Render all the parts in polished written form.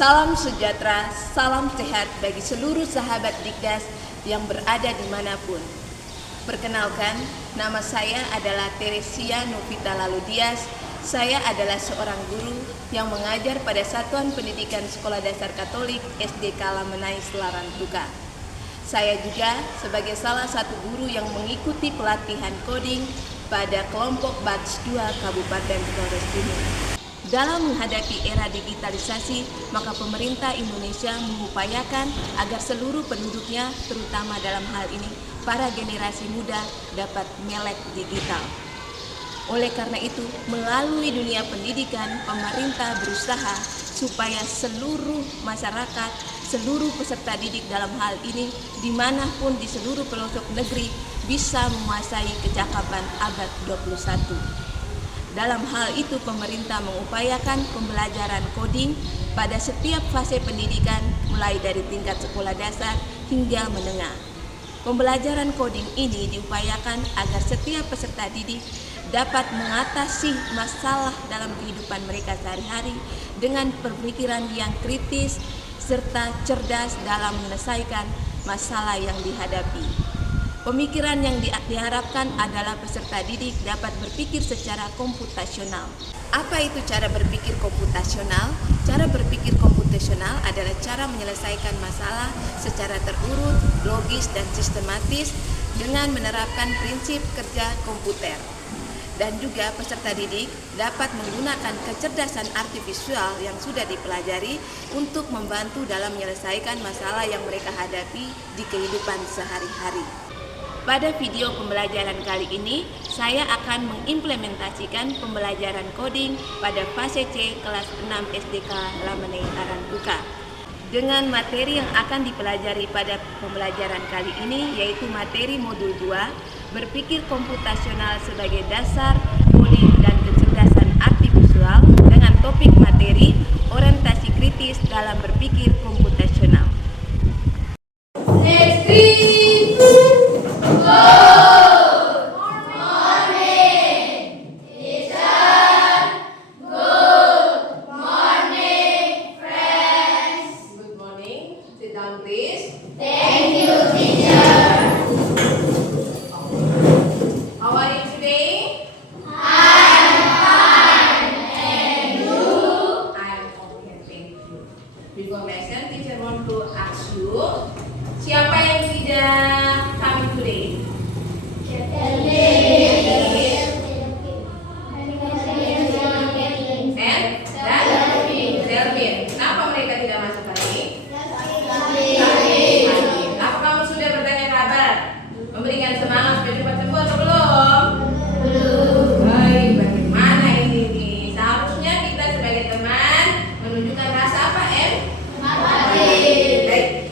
Salam sejahtera, salam sehat bagi seluruh sahabat Dikdas yang berada dimanapun. Perkenalkan, nama saya adalah Teresia Novita Lalu Dias. Saya adalah seorang guru yang mengajar pada Satuan Pendidikan Sekolah Dasar Katolik SDK Lamenai Selaran Tuka. Saya juga sebagai salah satu guru yang mengikuti pelatihan coding pada kelompok batch 2 Kabupaten Flores Timur. Dalam menghadapi era digitalisasi, maka pemerintah Indonesia mengupayakan agar seluruh penduduknya, terutama dalam hal ini para generasi muda, dapat melek digital. Oleh karena itu, melalui dunia pendidikan, pemerintah berusaha supaya seluruh masyarakat, seluruh peserta didik dalam hal ini, dimanapun di seluruh pelosok negeri, bisa menguasai kecakapan abad 21. Dalam hal itu, pemerintah mengupayakan pembelajaran coding pada setiap fase pendidikan, mulai dari tingkat sekolah dasar hingga menengah. Pembelajaran coding ini diupayakan agar setiap peserta didik dapat mengatasi masalah dalam kehidupan mereka sehari-hari dengan pemikiran yang kritis serta cerdas dalam menyelesaikan masalah yang dihadapi. Pemikiran yang diharapkan adalah peserta didik dapat berpikir secara komputasional. Apa itu cara berpikir komputasional? Cara berpikir komputasional adalah cara menyelesaikan masalah secara terurut, logis, dan sistematis dengan menerapkan prinsip kerja komputer. Dan juga peserta didik dapat menggunakan kecerdasan artifisial yang sudah dipelajari untuk membantu dalam menyelesaikan masalah yang mereka hadapi di kehidupan sehari-hari. Pada video pembelajaran kali ini, saya akan mengimplementasikan pembelajaran coding pada fase C kelas 6 SDK Lamenai Selaran Tuka. Dengan materi yang akan dipelajari pada pembelajaran kali ini, yaitu materi modul 2, berpikir komputasional sebagai dasar, coding, dan kecerdasan artifisial dengan topik materi orientasi kritis dalam berpikir komputasional. Let's read. Before lesson, teacher want to ask you, siapa yang tidak coming today? Delvin. Kenapa mereka tidak masuk hari ini? Apa kamu sudah bertanya kabar? Memberikan semangat supaya cepat sembuh atau belum? Baik, bagaimana ini nih? Seharusnya kita sebagai teman menunjukkan rasa apa, Em? Baik,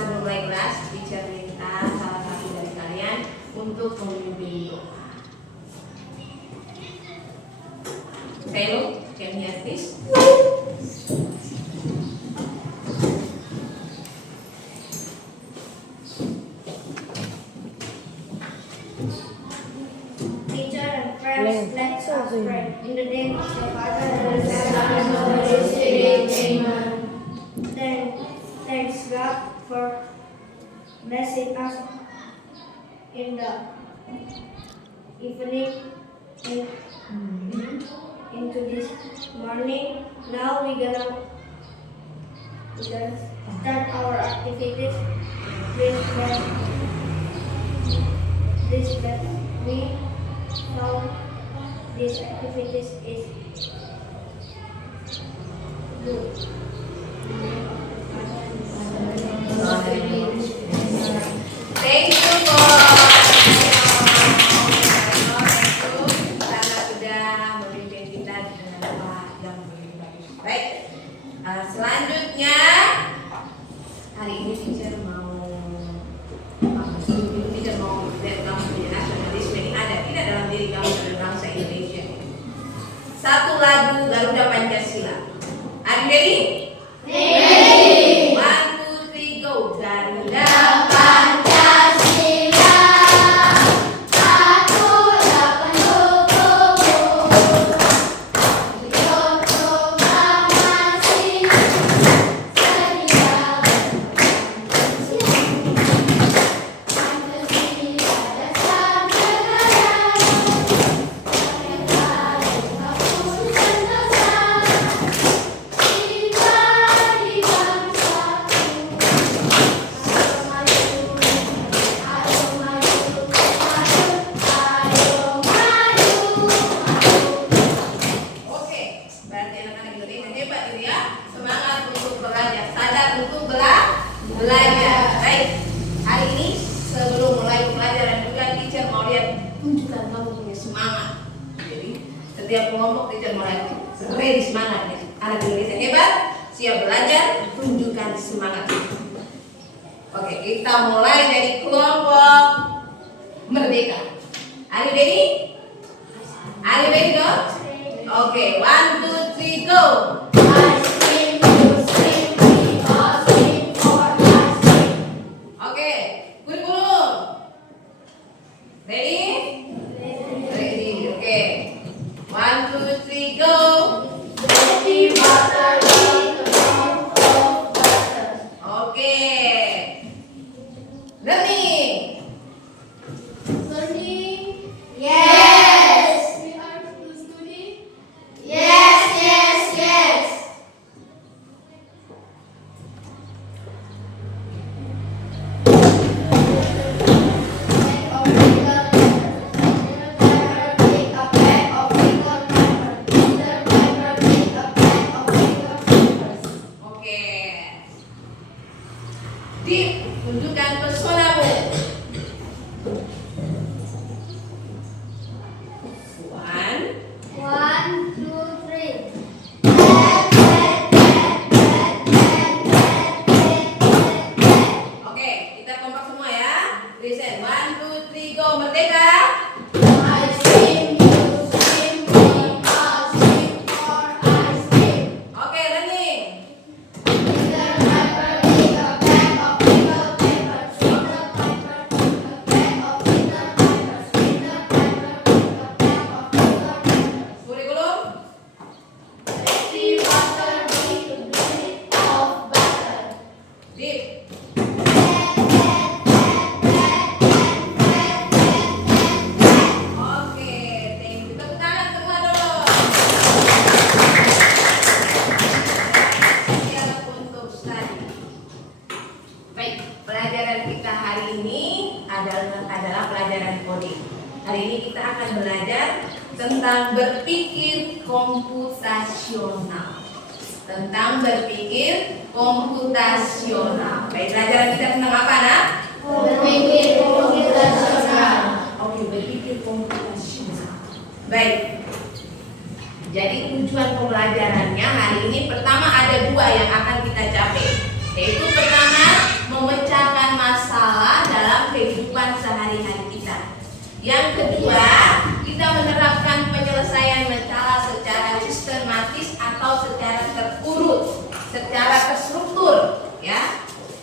sebelum mulai kelas, teacher minta salah satu dari kalian untuk memimpin doa. Hello, can you hear this? Teacher and friends, let's pray. In the name of the Father, and the Son, and the Holy Spirit. Amen. Thanks God for blessing us in the evening into this morning. Now we're gonna start our activities. Please let me know these activities is good. Thank you karena sudah memimpin kita dengan doa yang begitu bagus. Baik, selanjutnya hari ini teacher mau lihat kamu menjadi nasionalisme ini ada tidak dalam diri kamu sebagai bangsa Indonesia. Satu lagu Garuda Pancasila. Are you ready? Ready. 1, 2, 3, go. Garuda Pancasila. Satu belajar. Baik, hari ini sebelum mulai pelajaran juga teacher mau lihat tunjukkan kamu punya semangat. Jadi setiap kelompok teacher mulai ready semangat ya. Anak Indonesia hebat, siap belajar, tunjukkan semangat. Oke, kita mulai dari kelompok Merdeka. Are you ready? Are you ready, go? Oke, 1, 2, 3, go. Ice cream, you scream, we all scream for ice cream. Oke, kurikulum. Ready? Ready. Oke. 1, 2, 3, go. Baby butter, eat a pound of butter. Oke. Learning. Learning? Yes. We are to study? Yes, yes, yes. Oke. Deep, tunjukkan pesonamu. 1. 1, 2, 3. Oke, kita kompak semua ya. Listen, 1, 2, 3, go. Merdeka. Ice cream, you scream, we all scream for ice cream. Oke, learning. Peter Piper picked a bag of pickled peppers. Peter Piper picked a bag of Peter Piper's. Peter Piper picked a bag of pickled peppers. Kurikulum. Baby butter, eat a bit of butter. Deep. Oke, thank you. Tepuk tangan semua dulu. Siap untuk study. Baik, pelajaran kita hari ini adalah pelajaran coding. Hari ini kita akan belajar tentang berpikir komputasional. Tentang berpikir komputasional. Baik, pelajaran kita tentang apa, Nak? Berpikir komputasional. Oke, berpikir komputasional. Baik. Jadi tujuan pembelajarannya hari ini pertama ada 2 yang akan kita capai. Yaitu pertama, memecahkan masalah dalam kehidupan sehari-hari kita. Yang kedua, kita menerapkan penyelesaian masalah secara sistematis atau secara terurut, secara terstruktur, ya.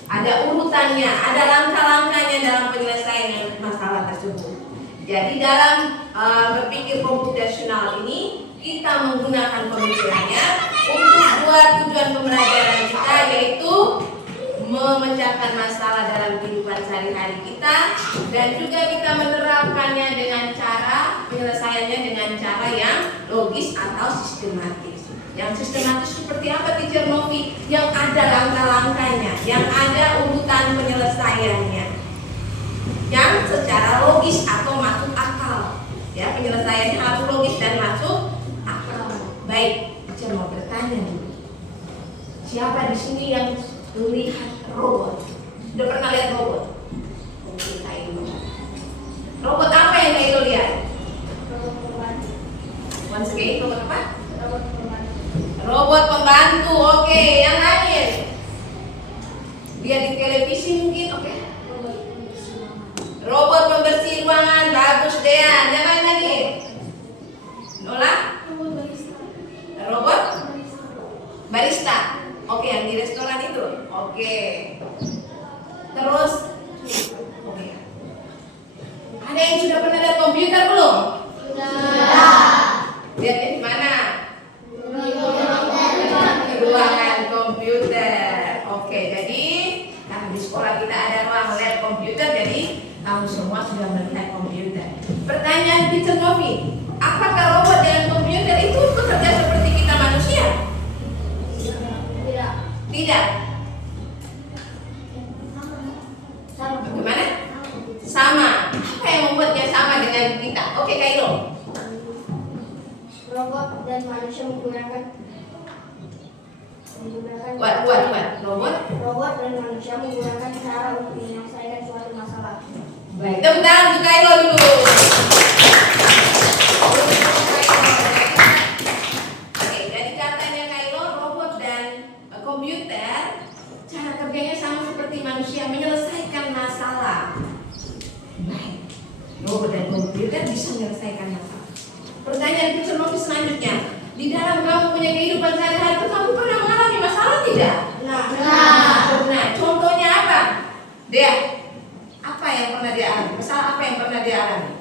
Ada urutannya, ada langkah-langkahnya dalam penyelesaian masalah tersebut. Jadi dalam berpikir komputasional ini kita menggunakan pemikirannya untuk 2 tujuan pembelajaran kita, yaitu memecahkan masalah dalam kehidupan sehari-hari kita, dan juga kita menerapkannya dengan cara penyelesaiannya dengan cara yang logis atau sistematis. Yang sistematis seperti apa, Teacher Novi? Yang ada langkah-langkahnya, yang ada urutan penyelesaiannya, yang secara logis atau masuk akal. Ya, penyelesaiannya harus logis dan masuk akal. Baik, Teacher mau bertanya dulu. Siapa di sini yang melihat robot? Udah pernah lihat robot? Mungkin Kaido. Robot apa yang Kaido lihat? Once again, robot apa? Robot pembantu. Oke, yang lain? Lihat di televisi mungkin, oke. Robot pembersih ruangan, bagus Dean. Yang lain lagi? Nola? Robot barista. Oke, yang di restoran itu. Oke. Terus, oke. Ada yang sudah pernah lihat komputer belum? Lihatnya di mana? Di ruangan komputer. Oke, jadi karena di sekolah kita ada ruang lab komputer, jadi kamu semua sudah melihat komputer. Pertanyaan Teacher Novi, apakah robot dengan komputer itu bekerja seperti kita manusia? Tidak. Bagaimana? Sama. Apa yang membuatnya sama dengan kita? Oke, Kairo. Robot dan manusia menggunakan menggunakan Robot. robot dan manusia menggunakan cara untuk menyelesaikan suatu masalah. Baik, tepuk tangan untuk Kailo dulu. Oke, jadi katanya Kailo, robot dan komputer cara kerjanya sama seperti manusia, menyelesaikan masalah. Baik, robot dan komputer bisa menyelesaikan masalah. Pertanyaan teacher notice selanjutnya, di dalam kamu punya kehidupan sehari-hari, kamu pernah mengalami masalah tidak? Nah, contohnya apa? Dea, apa yang pernah dia alami? Masalah apa yang pernah dia alami?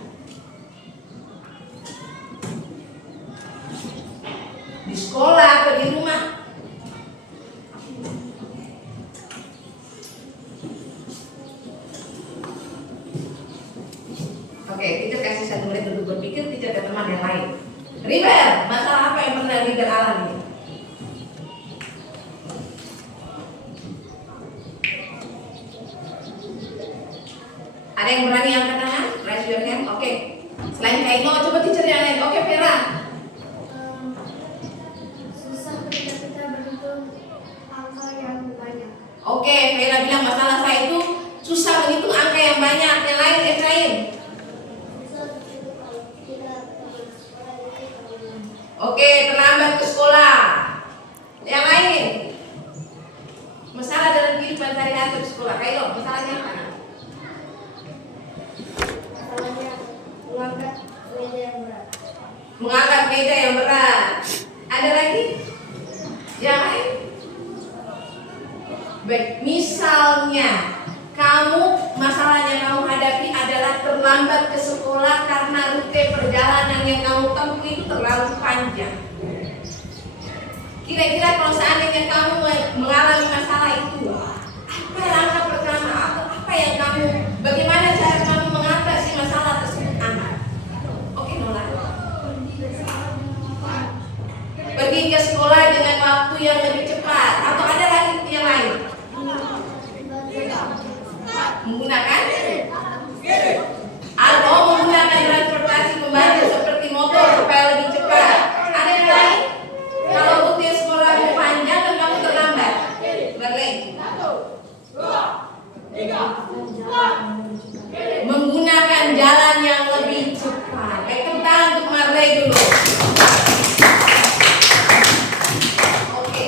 Di sekolah atau di rumah? Oke, kita kasih 1 menit untuk berpikir, kita ke teman yang lain. River, masalah apa yang pernah River alami? Ada yang berani angkat tangan? Raise your hand. Oke. Selain Kaino, coba teacher yang lain. Oke, Vera. Susah ketika kita berhitung angka yang banyak. Oke, Vera bilang masalah saya itu susah menghitung angka yang banyak. Yang lain, Efraim. Oke, terlambat ke sekolah. Yang lain. Masalah dalam kehidupan sehari-hari di sekolah. Kailo, masalahnya apa? Masalahnya mengangkat meja yang berat. Mengangkat meja yang berat. Ada lagi? Yang lain? Baik, misalnya masalahnya kamu hadapi adalah terlambat ke sekolah karena rute perjalanan yang kamu tempuh itu terlalu panjang. Kira-kira kalau seandainya kamu mengalami masalah itu, apa langkah pertama atau bagaimana cara kamu mengatasi masalah tersebut, anak? Oke, Nola. Pergi ke sekolah dengan waktu yang lebih cepat, atau ada lagi yang lain? Menggunakan menggunakan transportasi pembantu seperti motor supaya lebih cepat. Ada yang lain? Kalau rute sekolahmu panjang dan kamu terlambat, balik. Menggunakan jalan yang lebih cepat. Baik, tepuk tangan untuk Marley dulu. Oke,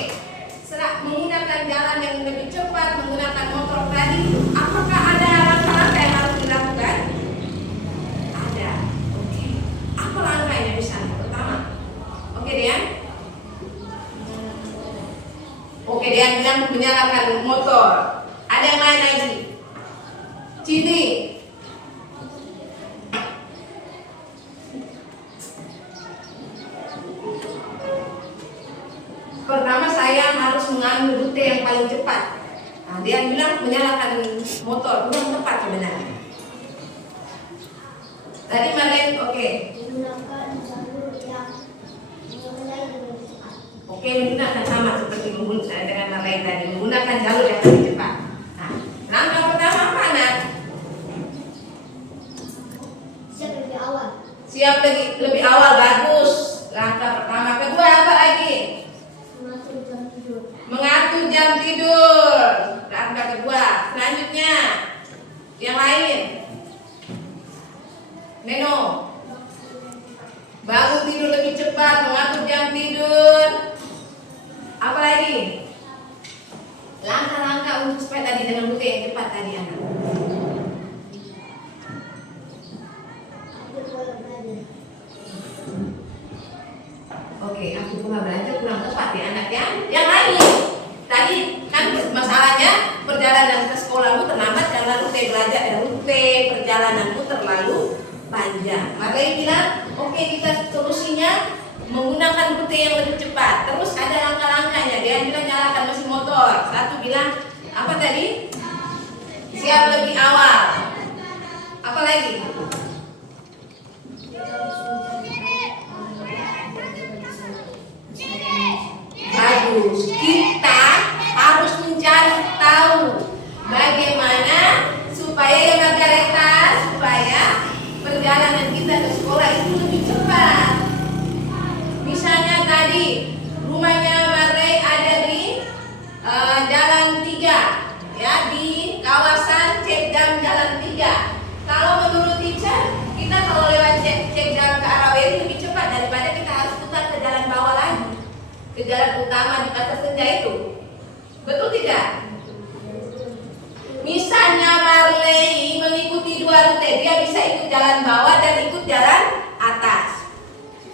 menggunakan jalan yang lebih cepat, menggunakan motor tadi. Apakah ada langkah-langkah yang harus dilakukan? Ada. Oke. Apa langkahnya misalnya? Pertama. Oke, Dian. Oke, Dian bilang menyalakan motor. Ada yang lain lagi? Citi. Pertama saya harus mengambil rute yang paling cepat. Nah, dia bilang menyalakan motor, yang tepat sebenarnya. Tadi Marlene, oke. Menggunakan jalur yang mulai dengan cepat. Oke, menggunakan sama seperti dengan Marlene tadi, menggunakan jalur yang lebih cepat. Nah, langkah pertama apa, anak? Siap lebih awal. Siap lebih awal, bagus. Langkah pertama. Kedua apa lagi? Mengatur jam tidur. Mengatur jam tidur. Langkah kedua. Selanjutnya, yang lain. Neno, bangun tidur lebih cepat, mengatur jam tidur. Apa lagi? Langkah-langkah untuk supaya tadi dengan rute yang cepat tadi, anak. Aktif pola belajar. Oke, aku pernah belajar kurang tepat ya anak ya. Yang lain, tadi kan masalahnya perjalanan ke sekolahmu terlambat karena rute perjalananmu terlalu panjang. Makanya bilang, oke, kita solusinya menggunakan rute yang lebih cepat. Terus ada langkah-langkahnya. Dia bilang nyalakan mesin motor. Satu bilang apa tadi? Siap lebih awal. Apa lagi? Bagus. Kita harus mencari tahu bagaimana supaya perjalanan kita ke sekolah itu lebih cepat. Misalnya tadi rumahnya Marley ada di jalan utama di pasar senja itu? Betul tidak? Misalnya Marley mengikuti dua rute, dia bisa ikut jalan bawah dan ikut jalan atas.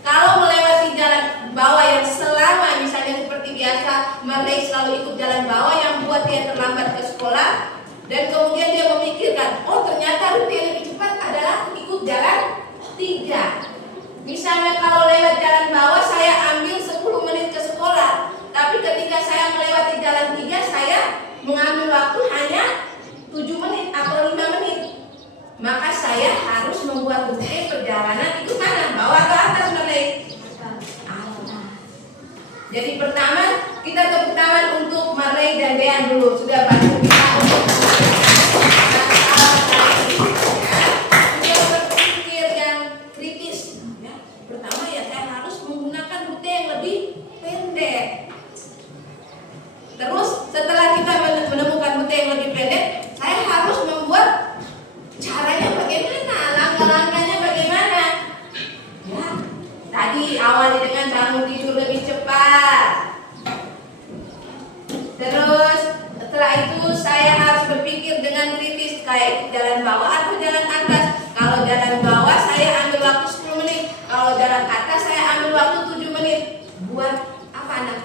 Kalau melewati jalan bawah yang selama misalnya seperti biasa Marley selalu ikut jalan bawah yang buat dia terlambat ke sekolah, dan kemudian dia memikirkan, oh ternyata rute yang lebih cepat adalah ikut jalan 3. Misalnya kalau lewat jalan bawah saya ambil 10 menit ke sekolah, tapi ketika saya melewati jalan 3 saya mengambil waktu hanya 7 menit atau 5 menit. Maka saya harus membuat rute perjalanan ikut mana? Bawah atau atas, Marley? Atas. Jadi pertama kita tepuk tangan untuk Marley dan Dean dulu, sudah bantu kita untuk masalah kali ini, ya. Sudah berpikir yang kritis, ya. Pertama ya saya harus menggunakan rute yang lebih pendek. Terus setelah kita menemukan rute yang lebih pendek, saya harus membuat caranya bagaimana, langkah-langkahnya bagaimana. Ya, tadi awali dengan bangun tidur lebih cepat. Terus setelah itu saya harus berpikir dengan kritis, kayak jalan bawah atau jalan atas. Kalau jalan bawah saya ambil waktu 10 menit, kalau jalan atas saya ambil waktu 7 menit. Buat apa anak?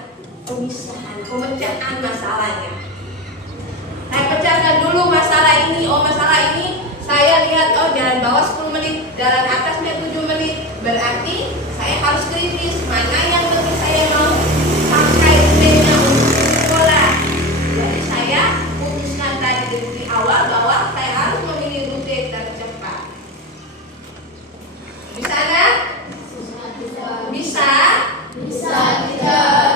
Pemisahan, pemecahan masalahnya. Saya pecahkan dulu masalah ini. Oh, masalah ini saya lihat, oh jalan bawah 10 menit, jalan atasnya 7 menit. Berarti saya harus kritis mana yang lebih saya mau pakai rutenya untuk sekolah. Jadi saya putuskan tadi dari awal bahwa saya harus memilih rute tercepat. Bisa kan? Bisa? Bisa tidak?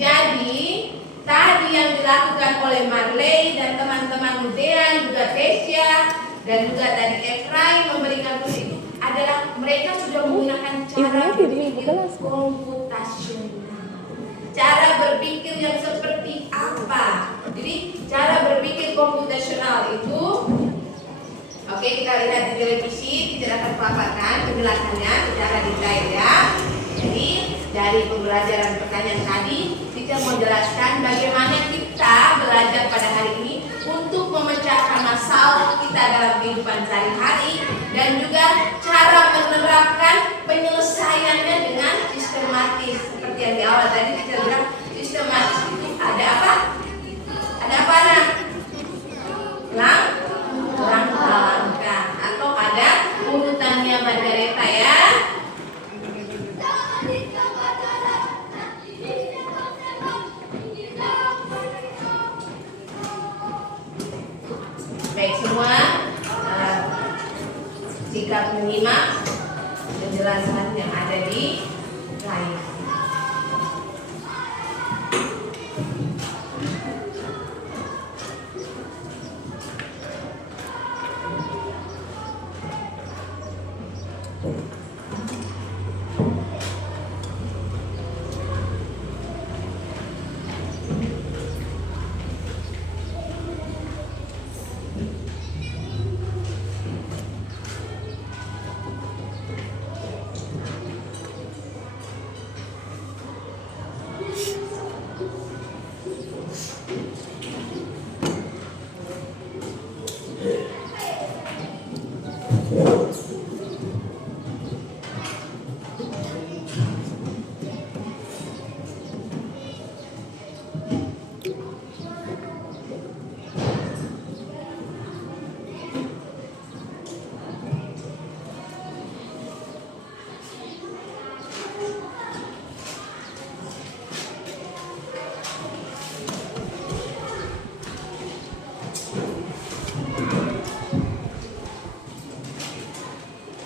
Jadi tadi yang dilakukan oleh Marley dan teman-teman Dean, juga Tesya dan juga tadi Efraim memberikan rute itu adalah mereka sudah menggunakan cara berpikir komputasional. Cara berpikir yang seperti apa? Jadi cara berpikir komputasional itu, oke, kita lihat di televisi, tidak akan paparkan penjelasannya secara detail ya. Jadi dari pembelajaran pertanyaan tadi, kita mau jelaskan bagaimana kita belajar pada hari ini untuk memecahkan masalah kita dalam kehidupan sehari-hari dan juga cara menerapkan penyelesaiannya dengan sistematis. Seperti yang di awal tadi kita bilang, sistematis itu ada apa? Ada apa anak? Langkah-langkah atau ada urutannya Margareta ya. Baik semua, sikap menyimak penjelasan yang ada di layar.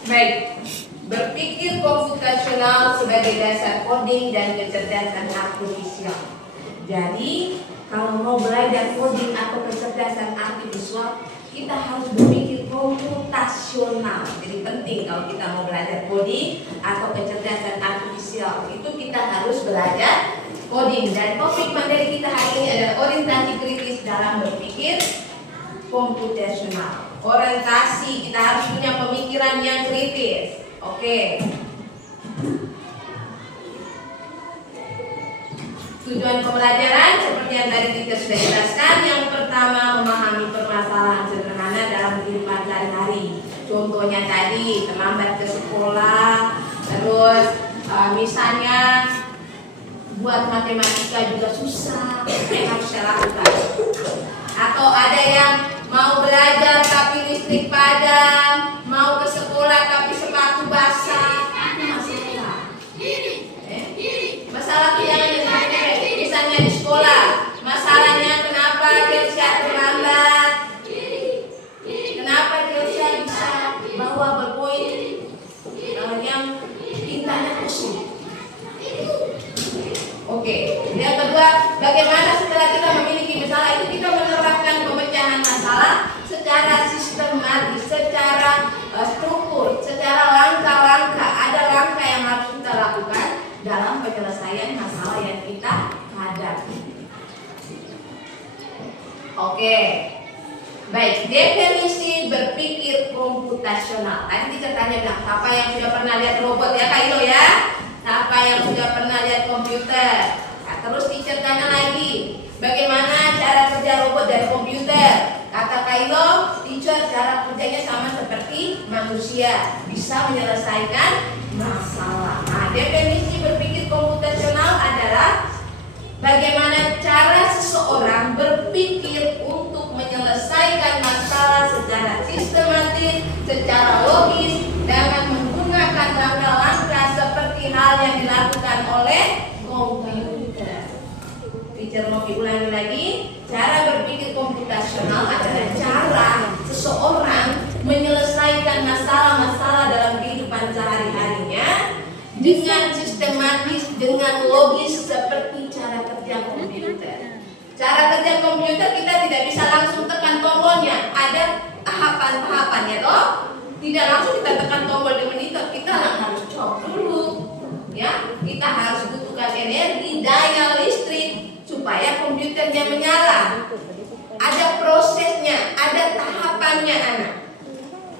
Baik, berpikir komputasional sebagai dasar coding dan kecerdasan artifisial. Jadi, kalau mau belajar coding atau kecerdasan artifisial, kita harus berpikir komputasional. Jadi penting kalau kita mau belajar coding atau kecerdasan artifisial, itu kita harus belajar coding. Dan topik materi kita hari ini adalah orientasi kritis dalam berpikir komputasional. Orientasi, kita harus punya pemikiran yang kritis. Oke. Tujuan pembelajaran seperti yang tadi kita sudah jelaskan. Yang pertama, memahami permasalahan sederhana dalam kehidupan sehari-hari. Contohnya tadi, terlambat ke sekolah, terus misalnya buat matematika juga susah, yang harus saya lakukan. Atau ada yang mau belajar tapi listrik padam, mau ke sekolah tapi sepatu basah, itu masalah. Masalah itu jangan jadi misalnya di sekolah, masalahnya kenapa Chelsea terlambat, kenapa Chelsea bisa bawa berpoin yang tintanya kusut. Oke, yang kedua, bagaimana setelah kita memiliki masalah itu kita menerapkan pemecahan masalah secara sistematis, secara struktur, secara langkah-langkah. Ada langkah yang harus kita lakukan dalam penyelesaian masalah yang kita hadapi. Oke, baik, definisi berpikir komputasional. Tadi kita tanya bilang, siapa yang sudah pernah lihat robot ya Kak Ilo ya? Siapa yang sudah pernah lihat komputer? Nah, terus teacher tanya lagi, bagaimana cara kerja robot dari komputer? Kata Kailo, teacher cara kerjanya sama seperti manusia, bisa menyelesaikan masalah. Nah, definisi berpikir komputasional adalah bagaimana cara seseorang berpikir untuk menyelesaikan masalah secara sistematis, secara logis, dengan menggunakan langkah-langkah seperti hal yang dilakukan oleh komputer. Teacher mau diulangi lagi, cara berpikir komputasional adalah cara seseorang menyelesaikan masalah-masalah dalam kehidupan sehari-harinya dengan sistematis, dengan logis seperti cara kerja komputer. Cara kerja komputer kita tidak bisa langsung tekan tombolnya, ada tahapan-tahapannya toh. Tidak langsung kita tekan tombol di monitor, kita harus coba dulu. Ya, kita harus butuhkan energi, daya listrik supaya komputernya menyala. Ada prosesnya, ada tahapannya anak.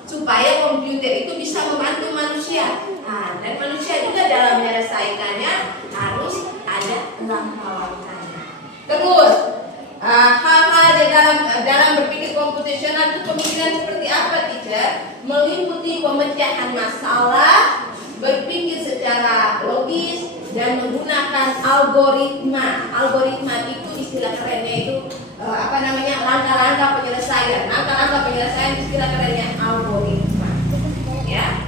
Supaya komputer itu bisa membantu manusia. Nah, dan manusia juga dalam menyelesaikannya harus ada langkah-langkahnya. Terus hal-hal dalam berpikir komputasional itu pemikiran seperti apa, teacher? Meliputi pemecahan masalah, berpikir secara logis, dan menggunakan algoritma. Algoritma itu istilah kerennya itu langkah-langkah penyelesaian. Langkah-langkah penyelesaian istilah kerennya algoritma. Ya.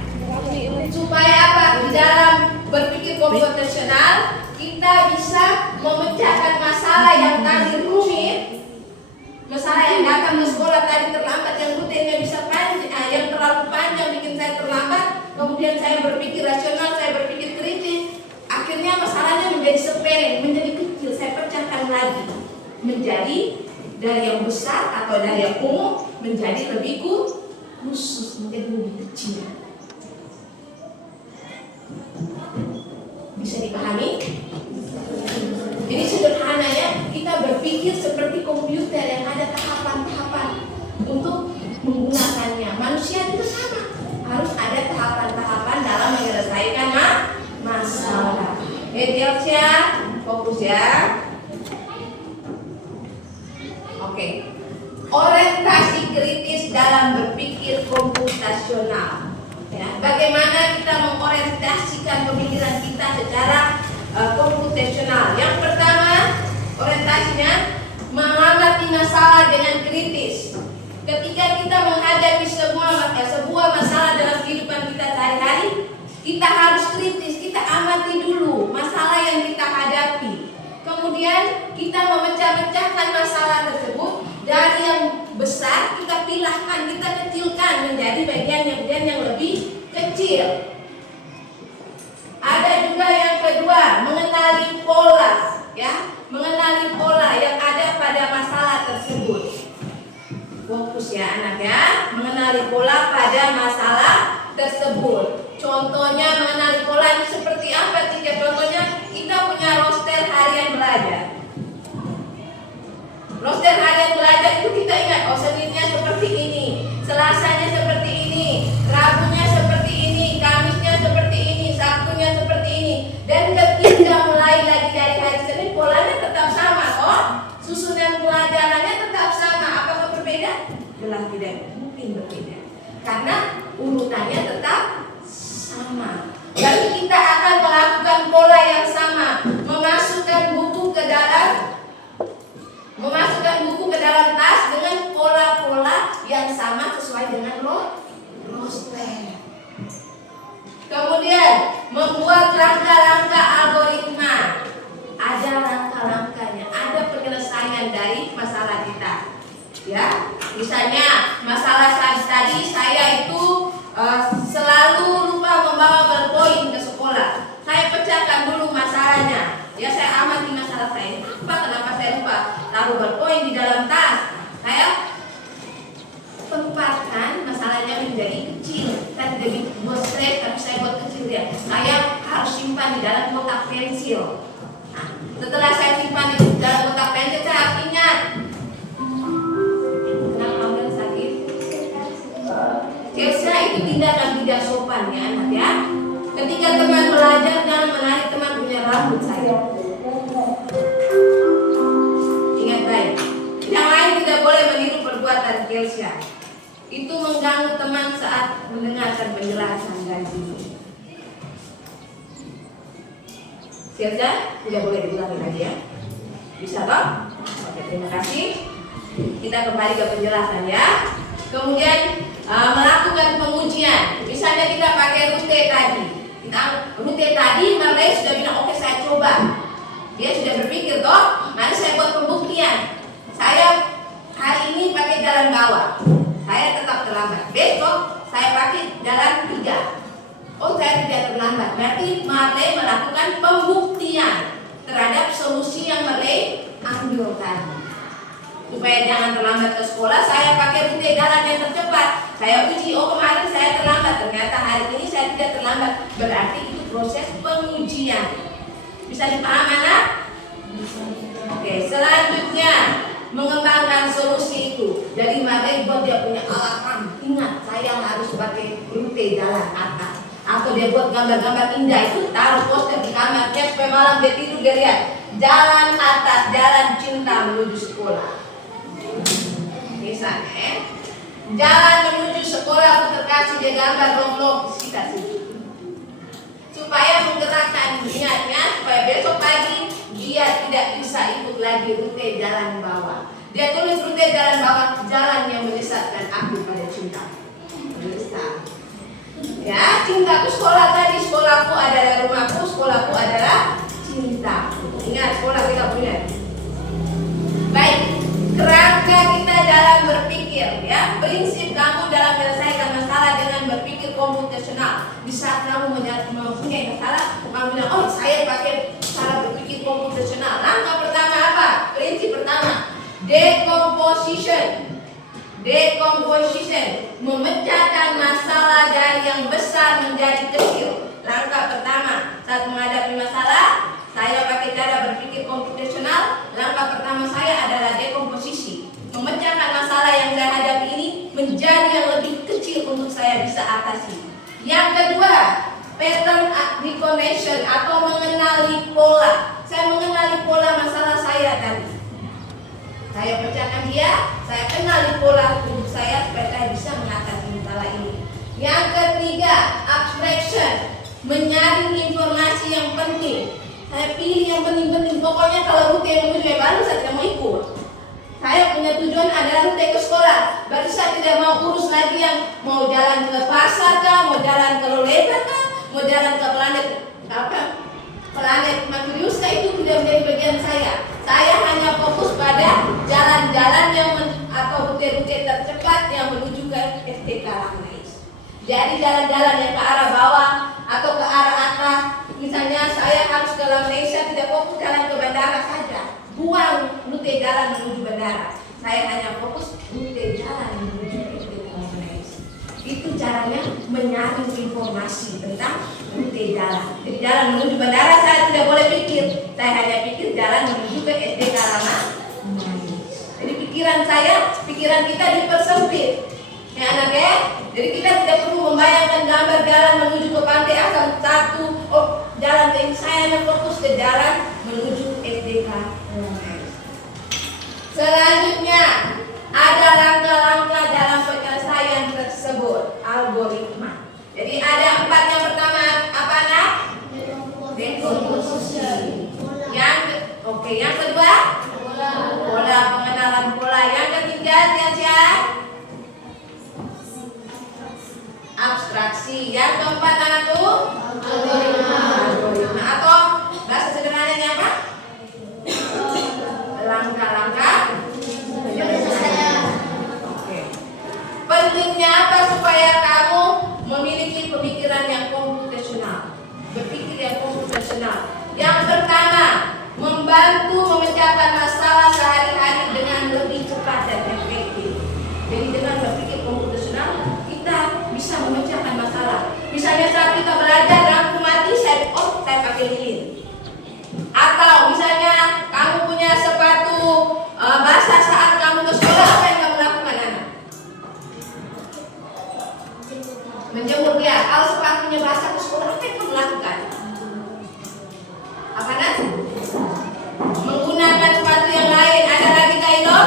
Supaya apa? Di dalam berpikir komputasional kita bisa memecahkan masalah yang tadi rumit, masalah yang datang ke sekolah tadi terlambat, yang rutinnya bisa panjang, yang terlalu panjang bikin saya terlambat. Kemudian saya berpikir rasional, saya berpikir kritis. Akhirnya masalahnya menjadi sepele, menjadi kecil. Saya pecahkan lagi menjadi dari yang besar atau dari yang umum menjadi lebih khusus, menjadi lebih kecil. Bisa dipahami? Jadi sederhananya kita berpikir seperti komputer yang ada tahapan-tahapan untuk menggunakannya. Manusia juga sama, harus ada tahapan-tahapan dalam menyelesaikan masalah. Detailnya fokus ya. Oke. Orientasi kritis dalam berpikir komputasional. Ya, bagaimana kita mengorientasikan pemikiran kita secara komputasional. Yang pertama, orientasinya mengamati masalah dengan kritis. Ketika kita menghadapi sebuah masalah dalam kehidupan kita sehari-hari, kita harus kritis, kita amati dulu masalah yang kita hadapi. Kemudian kita memecah-mecahkan masalah tersebut dari yang besar, kita pilahkan, kita kecilkan menjadi bagian-bagian yang lebih kecil. Ada juga yang kedua, mengenali pola, ya, mengenali pola yang ada pada masalah tersebut. Fokus ya anak ya, mengenali pola pada masalah tersebut. Contohnya mengenali pola itu seperti apa? Contohnya kita punya roster harian belajar. Roster harian belajar itu kita ingat, oh Seninnya seperti ini, Selasanya seperti ini, Rabunya seperti ini, Kamisnya seperti ini, Sabtunya seperti ini. Dan ketika mulai lagi dari hari Senin polanya bilang tidak mungkin berbeda, karena urutannya tetap sama. Dan kita akan melakukan pola yang sama, memasukkan buku ke dalam tas dengan pola-pola yang sama sesuai dengan roster. Kemudian membuat langkah-langkah algoritma. Ada langkah-langkahnya, ada penyelesaian dari masalah kita. Ya, misalnya masalah tadi saya itu selalu lupa membawa ballpoint ke sekolah. Saya pecahkan dulu masalahnya. Ya, saya amati masalah saya. Kenapa saya lupa taruh ballpoint di dalam tas? Saya tempatkan masalahnya menjadi kecil. Saya tidak buat stres, tapi saya buat kecil ya. Saya harus simpan di dalam kotak pensil. Nah, setelah saya simpan di dalam kotak pensil, saya harus ingat. Kenapa ambil sakit? Chelsea itu tindakan tidak sopan ya anak ya. Ketika teman belajar, jangan menarik teman punya rambut saya. Ingat baik. Yang lain tidak boleh meniru perbuatan Chelsea. Itu mengganggu teman saat mendengarkan penjelasan dan guru. Chelsea tidak boleh diulangi lagi ya. Bisa toh? Oke, terima kasih. Kita kembali ke penjelasan ya. Kemudian melakukan pengujian. Misalnya kita pakai rute tadi. Rute tadi Marley sudah bilang oke saya coba. Dia sudah berpikir toh, mari saya buat pembuktian. Saya hari ini pakai jalan bawah. Saya tetap terlambat. Besok saya pakai jalan 3. Oh, saya tidak terlambat. Berarti Marley melakukan pembuktian terhadap solusi yang Marley ambil tadi. Supaya jangan terlambat ke sekolah, saya pakai rute jalan yang tercepat. Saya uji, oh kemarin saya terlambat, ternyata hari ini saya tidak terlambat. Berarti itu proses pengujian. Bisa dipahami anak? Oke, selanjutnya mengembangkan solusi itu. Jadi Marley buat dia punya alarm. Ingat, saya harus pakai rute jalan atas. Atau dia buat gambar-gambar indah itu taruh poster di kamarnya supaya malam dia tidur dia lihat jalan atas, jalan cinta menuju sekolah. Misalnya, jalan menuju sekolah aku terkasih dia gambar long-long kasih. Supaya menggerakkan niatnya supaya besok pagi dia tidak bisa ikut lagi rute jalan bawah. Dia tulis rute jalan bawah, jalan yang menyesatkan aku pada cinta. Menyesat. Ya, cintaku sekolah tadi, sekolahku adalah rumahku, sekolahku adalah cinta. Ingat, sekolah kita punya. Baik, kerangka kita dalam berpikir, ya, prinsip kamu dalam menyelesaikan masalah dengan berpikir komputasional. Di saat kamu mempunyai masalah, kamu bilang, oh saya pakai cara berpikir komputasional. Langkah pertama apa? Prinsip pertama, decomposition. Decomposition, memecahkan masalah dari yang besar menjadi kecil. Langkah pertama saat menghadapi masalah, saya pakai cara berpikir komputasional. Langkah pertama saya adalah dekomposisi, memecahkan masalah yang saya hadapi ini menjadi yang lebih kecil untuk saya bisa atasi. Yang kedua, pattern recognition atau mengenali pola. Saya mengenali pola masalah saya tadi. Saya pecahkan dia, saya kenali pola tubuh saya supaya saya bisa mengatasi masalah ini. Yang ketiga, abstraction, menyaring informasi yang penting. Saya pilih yang penting-penting. Pokoknya kalau rute yang menuju baru saya tidak mau ikut. Saya punya tujuan adalah rute ke sekolah. Berarti saya tidak mau urus lagi yang mau jalan ke pasar kah, mau jalan ke Loleta kah, mau jalan ke planet Merkurius kah, itu tidak menjadi bagian saya. Saya hanya fokus pada jalan-jalan yang atau rute-rute tercepat yang menuju ke STK Langais. Jadi jalan-jalan yang ke arah bawah atau ke arah atas. Misalnya saya harus ke Langais, saya tidak fokus jalan ke bandara saja. Buang rute jalan menuju bandara. Saya hanya fokus rute jalan menuju STK Langais. Itu caranya menyaring informasi tentang rute jalan. Jadi jalan menuju bandara saya tidak boleh pikir. Saya hanya pikir jalan menuju ke SDK Langais. Jadi pikiran kita dipersempit. Ya anak ya. Jadi kita tidak perlu membayangkan gambar jalan menuju ke pantai asal satu. Oh, jalan ini saya hanya fokus ke jalan menuju SDK Langais. Selanjutnya ada langkah-langkah dalam membantu memecahkan masalah sehari-hari dengan lebih cepat dan efektif. Jadi dengan berpikir komputasional kita bisa memecahkan masalah. Misalnya saat kita belajar lampu mati, saya pakai lilin. Atau misalnya kamu punya sepatu basah saat kamu ke sekolah, apa yang kamu lakukan, anak? Menjemur dia. Kalau sepatunya basah ke sekolah, apa yang kamu lakukan? Apa nak? Menggunakan sepatu yang lain. Ada lagi kailo?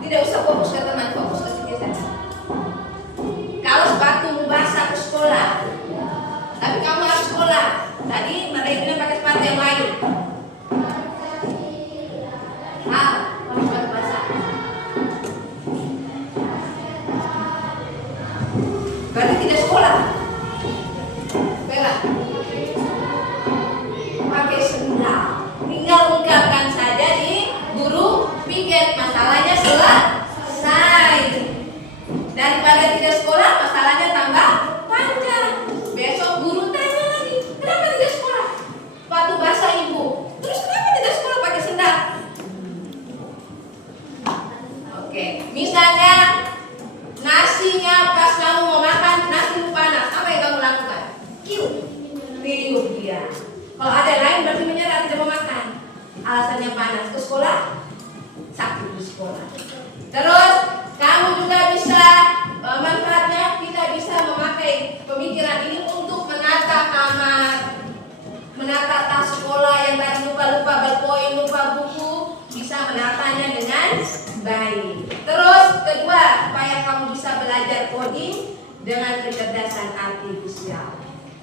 Tidak usah fokus ke teman, fokus ke sini saja. Kalau sepatumu basah ke sekolah, tapi kamu harus sekolah. Tadi mereka pakai sepatu yang lain. Pakai sepatu basah. Berarti tidak sekolah. Bella. Pakai sendal. Tinggal ungkapkan saja di guru piket, masalahnya selesai. Daripada tidak sekolah, masalahnya tambah panjang. Besok guru tanya lagi, kenapa tidak sekolah? Sepatu basah ibu. Terus kenapa tidak sekolah pakai sendal? Oke, misalnya nasinya pas kamu mau makan, nasi panas, apa yang kamu lakukan? Tiup dia. Kalau ada yang lain berarti menyerah, tidak mau makan. Alasannya panas. Ke sekolah, sakit di sekolah. Terus kamu juga bisa manfaatnya, kita bisa memakai pemikiran ini untuk menata kamar, menata tas sekolah yang tadi lupa-lupa berpoin, lupa buku, bisa menatanya dengan baik. Terus kedua, supaya kamu bisa belajar coding dengan kecerdasan artifisial.